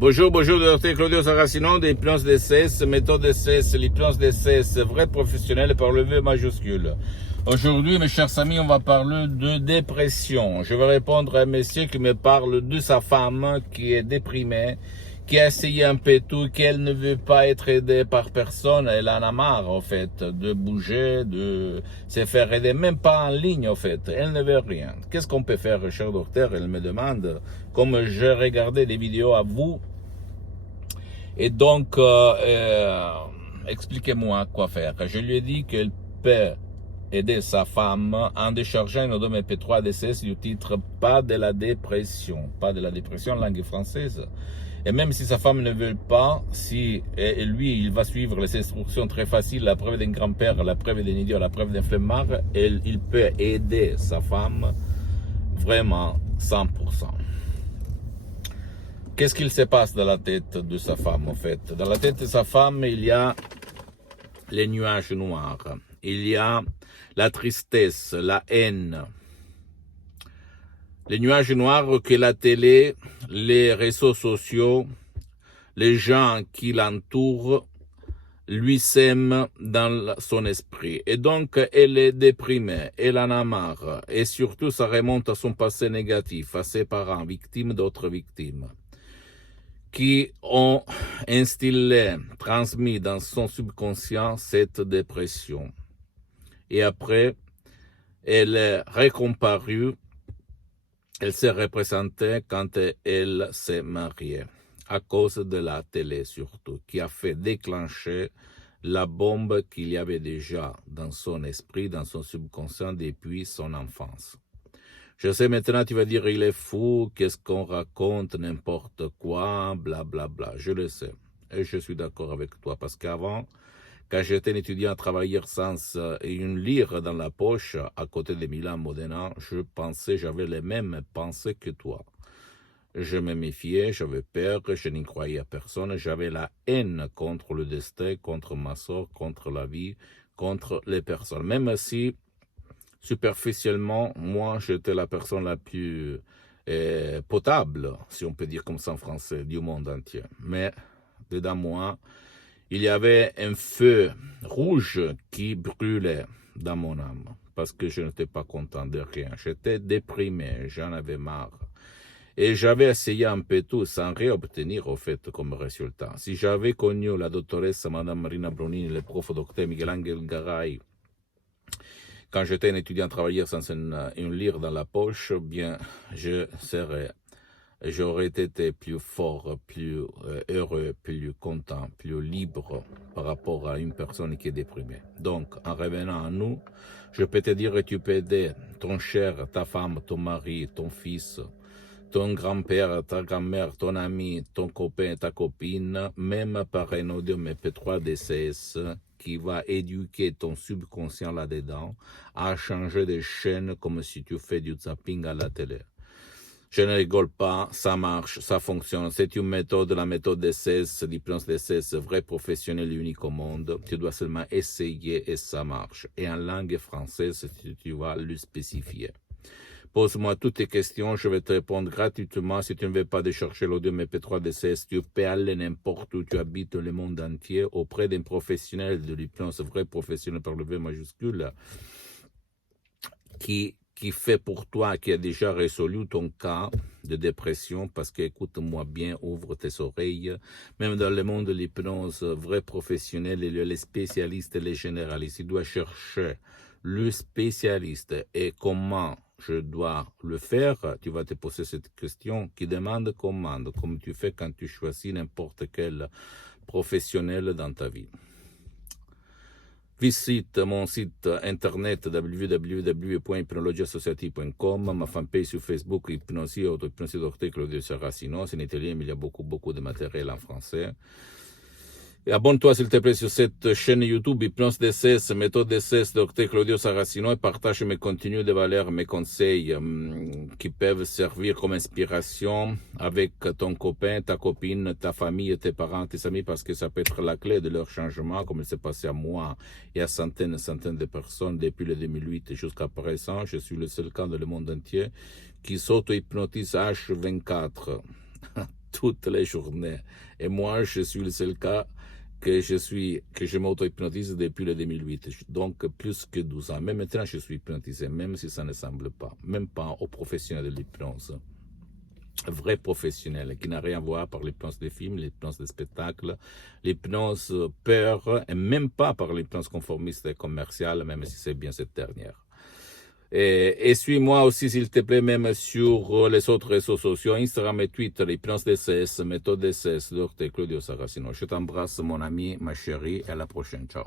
Bonjour, docteur Claudio Saracino de l'hypnose DCS, méthode DCS, l'hypnose DCS, vrai professionnel par le V majuscule. Aujourd'hui, mes chers amis, on va parler de dépression. Je vais répondre à un monsieur qui me parle de sa femme qui est déprimée, qui a essayé un peu tout, qu'elle ne veut pas être aidée par personne. Elle en a marre, en fait, de bouger, de se faire aider, même pas en ligne, en fait. Elle ne veut rien. Qu'est-ce qu'on peut faire, cher docteur? Elle me demande, comme je regardais des vidéos à vous. Et donc, expliquez-moi quoi faire. Je lui ai dit qu'elle peut aider sa femme en déchargeant une odome MP3 DCS du titre Pas de la dépression. Pas de la dépression en langue française. Et même si sa femme ne veut pas, si lui, il va suivre les instructions très faciles, la preuve d'un grand-père, la preuve d'un idiot, la preuve d'un flemmard, il peut aider sa femme vraiment 100%. Qu'est-ce qu'il se passe dans la tête de sa femme, en fait? Dans la tête de sa femme, il y a les nuages noirs. Il y a la tristesse, la haine. Les nuages noirs que la télé, les réseaux sociaux, les gens qui l'entourent, lui sèment dans son esprit. Et donc, elle est déprimée, elle en a marre. Et surtout, ça remonte à son passé négatif, à ses parents, victimes d'autres victimes, qui ont instillé, transmis dans son subconscient cette dépression. Et après, elle est recomparue, elle s'est représentée quand elle s'est mariée, à cause de la télé surtout, qui a fait déclencher la bombe qu'il y avait déjà dans son esprit, dans son subconscient depuis son enfance. Je sais maintenant, tu vas dire, il est fou, qu'est-ce qu'on raconte, n'importe quoi, blablabla. Bla, bla. Je le sais. Et je suis d'accord avec toi. Parce qu'avant, quand j'étais un étudiant à travailler sans une lire dans la poche, à côté de Milan Modena, j'avais les mêmes pensées que toi. Je me méfiais, j'avais peur, je n'y croyais à personne, j'avais la haine contre le destin, contre ma sort, contre la vie, contre les personnes. Même si, superficiellement, moi, j'étais la personne la plus potable, si on peut dire comme ça en français, du monde entier. Mais, dedans moi, il y avait un feu rouge qui brûlait dans mon âme, parce que je n'étais pas content de rien. J'étais déprimé, j'en avais marre. Et j'avais essayé un peu tout sans rien obtenir, au fait, comme résultat. Si j'avais connu la doctoresse Madame Marina Bronini, le prof docteur Miguel Angel Garay, quand j'étais un étudiant travailleur sans une lire dans la poche, bien, j'aurais été plus fort, plus heureux, plus content, plus libre par rapport à une personne qui est déprimée. Donc, en revenant à nous, je peux te dire que tu peux aider ton cher, ta femme, ton mari, ton fils, ton grand-père, ta grand-mère, ton ami, ton copain, ta copine, même par un audio MP3 DCS qui va éduquer ton subconscient là-dedans à changer de chaîne comme si tu fais du zapping à la télé. Je ne rigole pas, ça marche, ça fonctionne. C'est une méthode, la méthode DCS, l'hypnose DCS, vrai professionnel unique au monde. Tu dois seulement essayer et ça marche. Et en langue française, tu vas le spécifier. Pose-moi toutes tes questions, je vais te répondre gratuitement. Si tu ne veux pas décharger l'audio MP3 DCS, tu peux aller n'importe où tu habites le monde entier auprès d'un professionnel de l'hypnose, vrai professionnel par le V majuscule, qui fait pour toi, qui a déjà résolu ton cas de dépression, parce que, écoute-moi bien, ouvre tes oreilles. Même dans le monde de l'hypnose, vrai professionnel, il y a les spécialistes et les généralistes. Tu dois chercher le spécialiste et comment je dois le faire. Tu vas te poser cette question qui demande commande, comme tu fais quand tu choisis n'importe quel professionnel dans ta vie. Visite mon site internet www.hypnologiassociative.com, ma fanpage sur Facebook, Hypnosie, Auto-Hypnosie Dr Claudio Saracino. C'est en italien, mais il y a beaucoup de matériel en français. Et abonne-toi s'il te plaît sur cette chaîne YouTube Hypnose DCS, méthode DCS Dr Claudio Saracino, et partage mes contenus de valeur, mes conseils qui peuvent servir comme inspiration avec ton copain, ta copine, ta famille, tes parents, tes amis, parce que ça peut être la clé de leur changement, comme il s'est passé à moi et à centaines de personnes depuis le 2008 jusqu'à présent. Je suis le seul cas dans le monde entier qui s'auto-hypnotise H24. toutes les journées. Et moi, je suis le seul cas que je m'auto-hypnotise depuis le 2008. Donc, plus que 12 ans. Même maintenant, je suis hypnotisé, même si ça ne semble pas. Même pas aux professionnels de l'hypnose. Vrai professionnel, qui n'a rien à voir par l'hypnose des films, l'hypnose des spectacles, l'hypnose peur, et même pas par l'hypnose conformiste et commerciale, même si c'est bien cette dernière. Et suis-moi aussi, s'il te plaît, même sur les autres réseaux sociaux, Instagram et Twitter, l'hypnose DCS, méthode DCS, Dr. Claudio Saracino. Je t'embrasse, mon ami, ma chérie, et à la prochaine. Ciao.